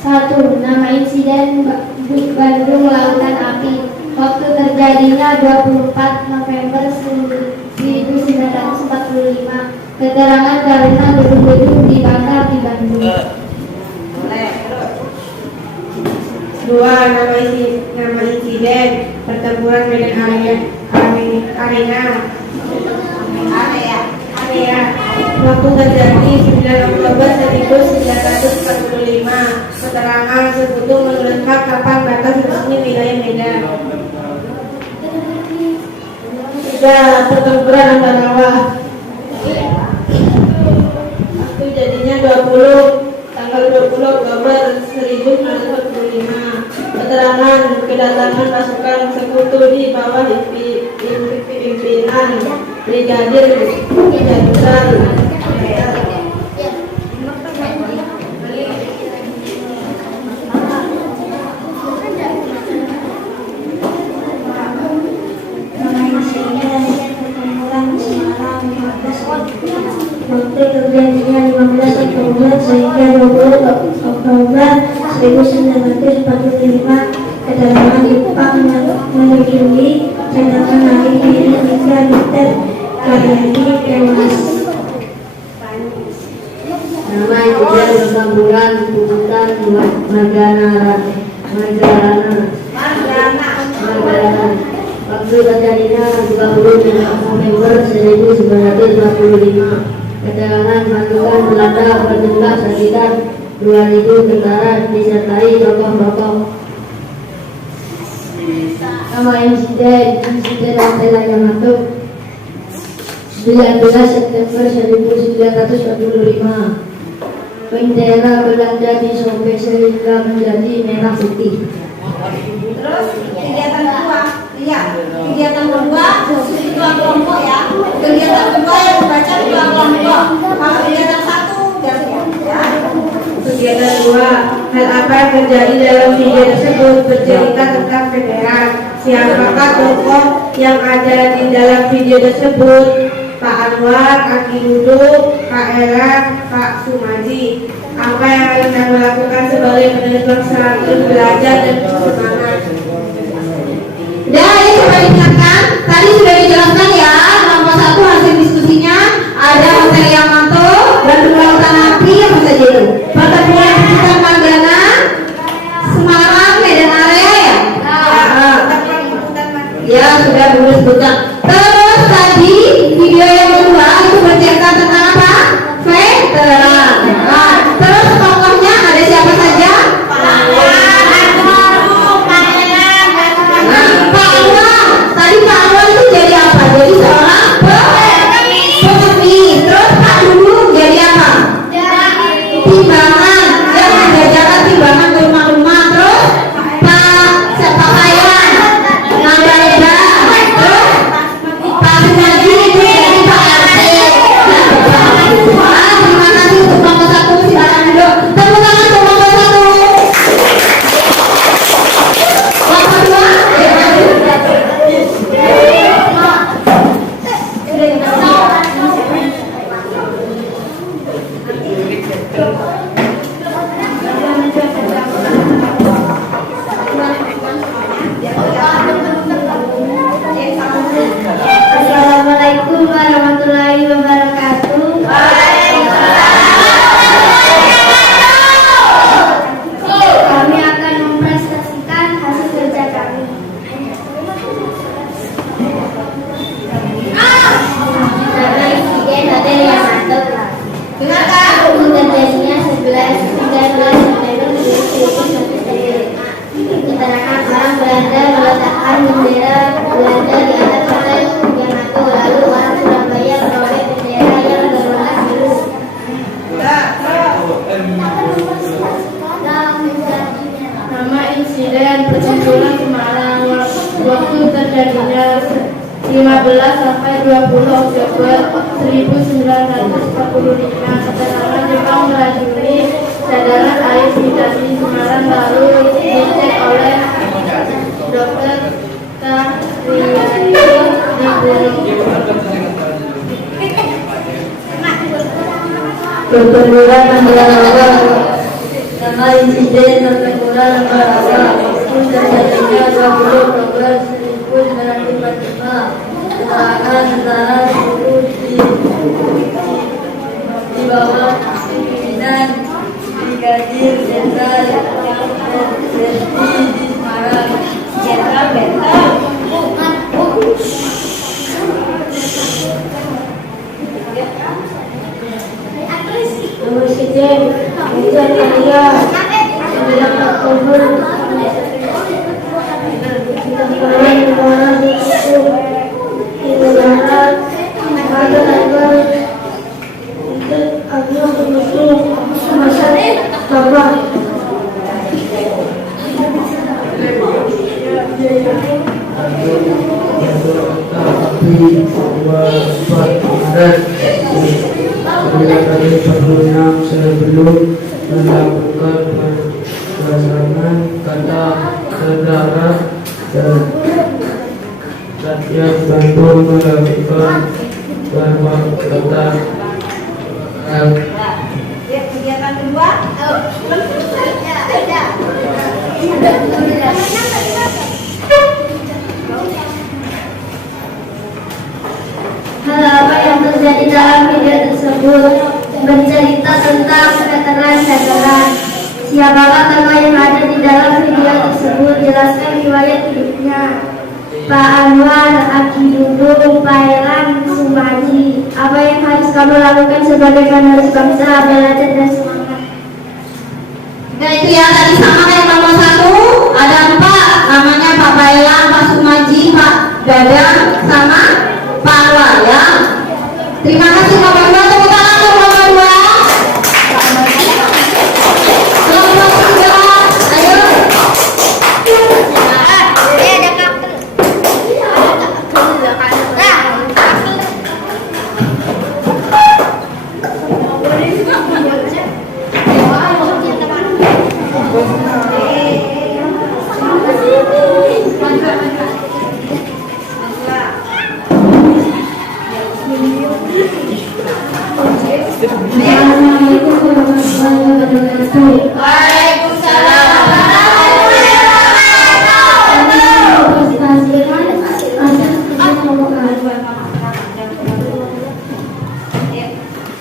Satu, nama insiden Bandung Lautan Api. Waktu terjadinya 24 November 1945. Keterangan karena gedung-gedung dibakar di Bandung. 2. Petamburan Medan Area. Waktu terjadi 9 Oktober 1945. Keterangan sekutu menurunkan kapan batas resmi wilayah Medan. 3. Pertempuran Ambarawa. Waktu jadinya tanggal 20 Oktober 1945. Keterangan kedatangan pasukan sekutu di bawah pimpinan Brigadir Jenderal Waktu terjadinya 15 Oktober sehingga 20 Oktober 1945, kedatangan Jepang yang menyusuli cadangan air milik hingga liter KRI tewas. Nama Indonesia Petamburan Pungutan Margana. Waktu terjadinya 20 November 1945. Keterangan pasukan Belanda berjumlah sekitar 2.000 tentara disertai tokoh-tokoh. Nama insiden Hotel Yamato 19 September 1945. Bendera Belanda disobek sehingga menjadi merah putih. Terus kegiatan kedua, kegiatan kedua dua kelompok ya. Kegiatan kedua yang membaca dua kelompok. Kalau kegiatan satu ya. Kegiatan 2. Hal apa yang terjadi dalam video tersebut bercerita tentang federal. Siapakah tokoh yang ada di dalam video tersebut? Pak Anwar, Aki Duduk, Pak Ella, Pak Sumaji. Apa yang harus Anda lakukan sebagai penerima 100 belajar dan semangat? Dan ini sudah diingatkan, tadi sudah dijelaskan ya. Nomor 1 hasil diskusinya ada Hotel Yamato dan dua lautan api yang bisa jadi. Pertempuran kita Margana, Semarang, Medan Area ya. Ya sudah disebutkan. Terus tadi video yang kedua itu bercerita tentang apa? Veteran. Nah, terus tokohnya ada siapa saja? Pak Anwar. Tadi Pak Anwar itu jadi apa? Jadi seorang pengemis. Terus Pak Dudung jadi apa? Timbangan. Dia menjajakan timbangan ke rumah-rumah. Terus Pak Kayan nambah lebar. Terus Pak Sumaji itu jadi Pak RT. Terima kasih untuk nomor 1. Silakan duduk. Tepuk tangan untuk nomor 1. Nomor 2. Assalamualaikum warahmatullahi wabarakatuh. Kami akan mempresentasikan hasil kerja kami. Nama insiden Hotel Yamato. Dengarkan. Terjadinya 13 September 1945. Keterangan orang Belanda meletakkan bendera Belanda di atas Hotel Yamato, lalu orang Surabaya merobek bendera yang berwarna biru. Nama insiden pertempuran Semarang. Waktu terjadinya 15 sampai 20 Oktober 1945. Keterangan Jepang meracuni cadangan air di Semarang lalu dicek oleh Dr. Karyadi dibunuh. Pertempuran Ambarawa. Nama insiden pertempuran Ambarawa. Waktu terjadinya 20 Oktober 1945. Keterangan tentara sekutu di bawah pimpinan Brigadir Jenderal di Semarang. Jenderal Benteng. Presiden Indonesia Raya 9 Oktober Negara Republik Indonesia pada tanggal masa Bapak yang sebelum melakukan pasangan kata saudara dan rakyat Bandung melakukan kata Kegiatan kedua. Hal apa yang terjadi dalam video tersebut bercerita tentang veteran-veteran. Siapakah tokoh yang ada di dalam video tersebut? Jelaskan riwayat hidupnya. Pak Anwar, Aki Dudung, Pak Elan, Sumaji. Apa yang harus kamu lakukan sebagai penerus bangsa? Belajar dan semangat. Nah itu ya tadi sama kayak nomor 1 ada 4 namanya Pak Baelang, Pak Sumaji, Pak Dadang sama Pak Anwar ya. Terima kasih nomor 2, tepuk tangan untuk nomor 2. Nomor 3, ayo.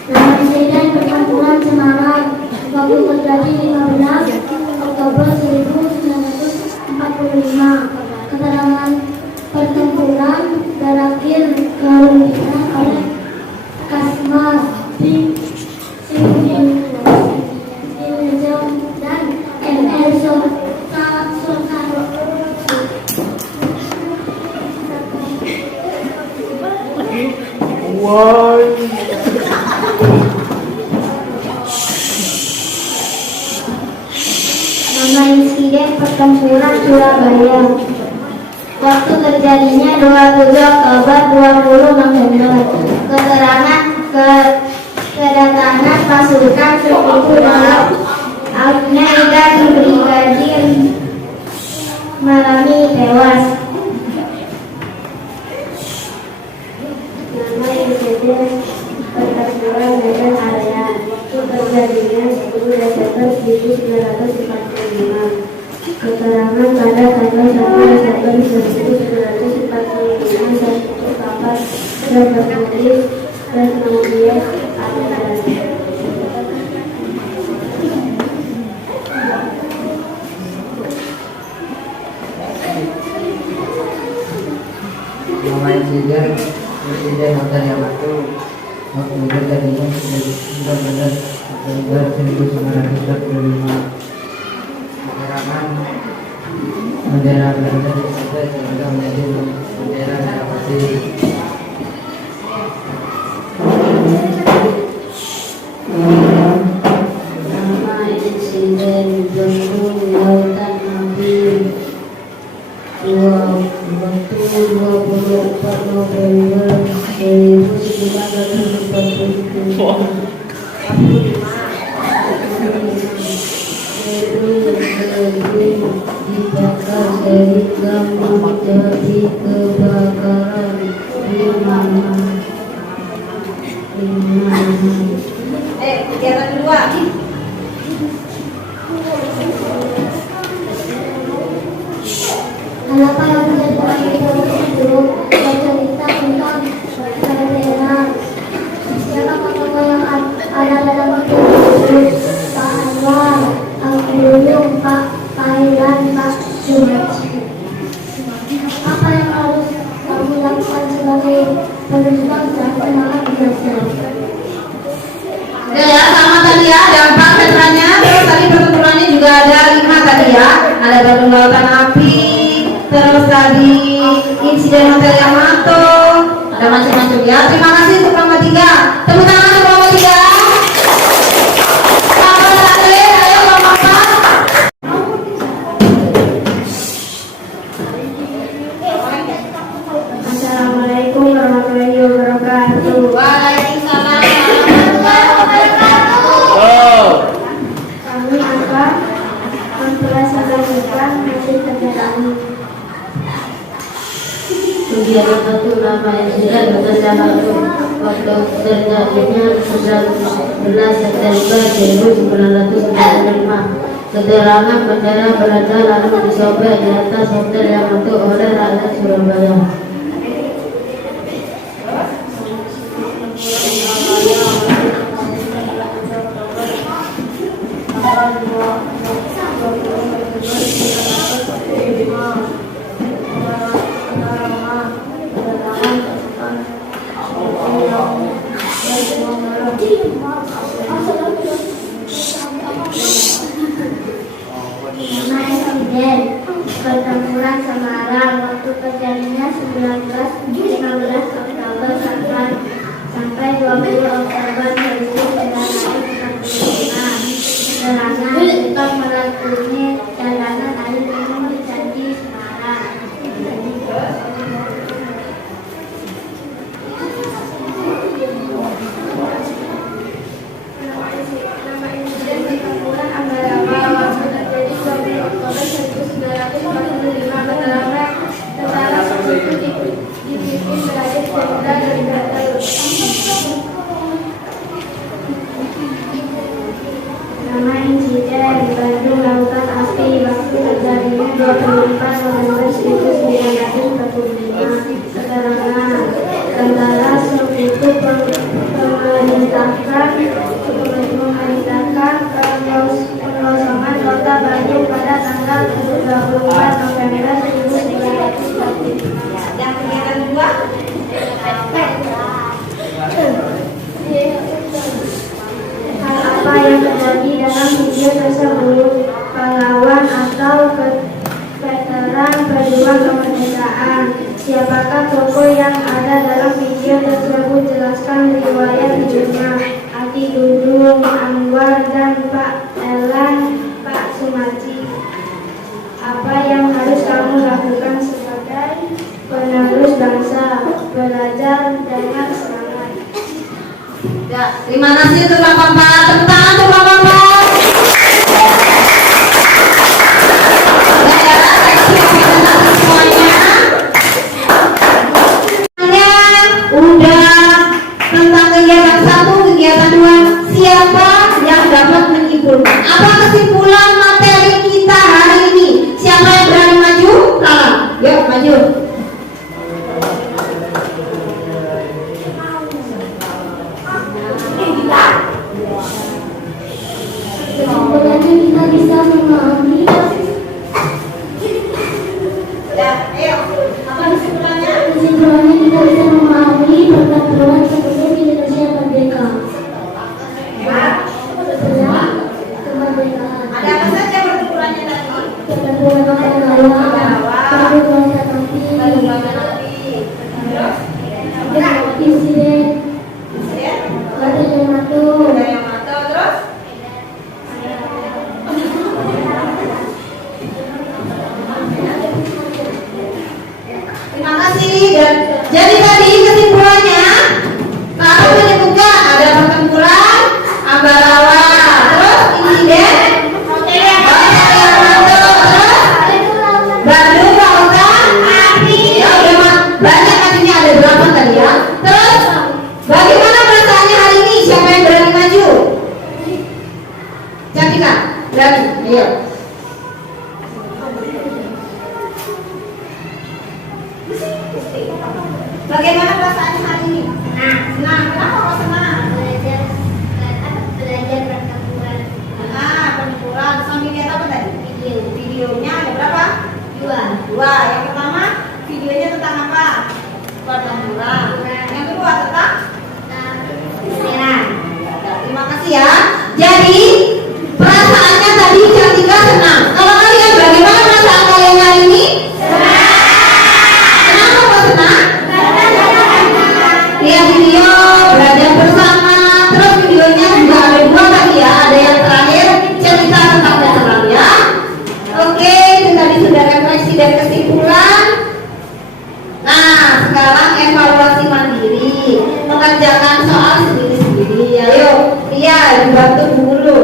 Presiden Pertempuran Semarang waktu terjadi 15 Oktober 1945. Keterangan pertempuran berakhir kerumitan oleh Kasmas di dan ML Soekarno. Nama insiden pertempuran Surabaya. Waktu terjadinya 27 Oktober 20 November. Keterangan kedatangan pasukan sekutu dalam outnya dan brigadir Malami tewas. Nama insiden pertempuran Medan Area. Waktu terjadinya 10 Desember 1945. Keterangan pada tanggal 1 Desember 1945 satu kapal dan bertulis dan kemudian ada nama insiden Hotel Yamato waktu terjadinya 19 Oktober 1945. Keterangan bendera Belanda diubah sehingga menjadi bendera merah putih. Nama insiden Bendung Lautan Nabi 24 November 1945 dibakar sehingga menjadi kebakaran di mana Kegiatan kedua. Kenapa yang menjadi video tersebut bercerita tentang veteran. Siapa tokoh yang ada dalam video tersebut? Pak Anwar, Aki Dudung, Pak Pailan, Pak Sumaji. Apa yang harus kamu lakukan sebagai penerus bangsa? Semangat belajar. Ya sama tadi ada satu nama yang sudah bekerja waktu terjadinya 11 September 1945. Keterangan bendera Belanda lalu disobek di atas hotel Yamato oleh rakyat Surabaya. Insiden pertempuran Semarang waktu terjadinya 15 Oktober sampai 20 Oktober 1945. Keterangan untuk melakoni jalanan air minum di Candi Semarang. Nama insiden pertempuran Ambarawa waktu terjadi 20 Oktober 1945. Keterangan tentara sekutu dipimpin Brigjen Jenderal dari Gatot. Nama insiden Bandung Lautan Api waktu terjadinya 24 November 1945. Keterangan tentara sekutu memerintahkan pengosongan kota Bandung pada tanggal 24 November 1945. Yang kegiatan kedua, Hal apa yang terjadi dalam video tersebut? Pahlawan atau veteran berjuang kemerdekaan. Siapakah tokoh yang ada dalam video tersebut? Jelaskan riwayat hidupnya. Ati Dudung, Anwar, dan Pak Elan, Pak Sumarji. Apa yang harus kamu lakukan sebagai penerus bangsa? Belajar dengan semangat. ya, terima kasih untuk Bapak-bapak. Tepuk tangan untuk Bapak-bapak. Udah tentang kegiatan 1, kegiatan 2, siapa yang dapat menyimpulkan apa kesimpulan materi kita hari ini? Siapa yang berani maju? Salam, yuk maju. Kesimpulannya kita bisa memahami. Ya, ayo. Apa kesimpulannya? Kesimpulannya kita bisa memahami pertempuran sebelum Indonesia merdeka. Setelah kemerdekaan. Ada apa saja pertempurannya tadi? Pertempuran Okinawa, pertempuran Api, insiden Badai Yamato. Terus? Terima kasih. Dan jadi tadi kesimpulannya Pak menyebutkan ada pertempuran Ambarawa, terus insiden Bandung Lautan Api. Ya, udah banyak artinya, ada 8 tadi ya. Terus bagaimana perasaannya hari ini? Siapa yang berani maju? Cantika, berani, ayo. Bagaimana perasaannya hari ini? Senang. Kenapa kok senang? Belajar pertempuran. Pertempuran. Sambil lihat apa tadi? Videonya ada berapa? 2. Yang pertama, videonya tentang apa? Pertempuran. Yang kedua tentang Menyerang. terima kasih ya. Jadi perasaannya tadi Cantika senang. Kalau kalian bagaimana perasaan kalian hari ini? Kenapa kok senang? Lihat video, belajar bersama. Terus videonya juga ada 2 tadi ya. Ada yang terakhir cerita tentang veteran ya. Oke, itu tadi sudah refleksi dan kesimpulan. Nah, sekarang evaluasi mandiri, mengerjakan soal sendiri-sendiri. Ayo, iya, dibantu dulu.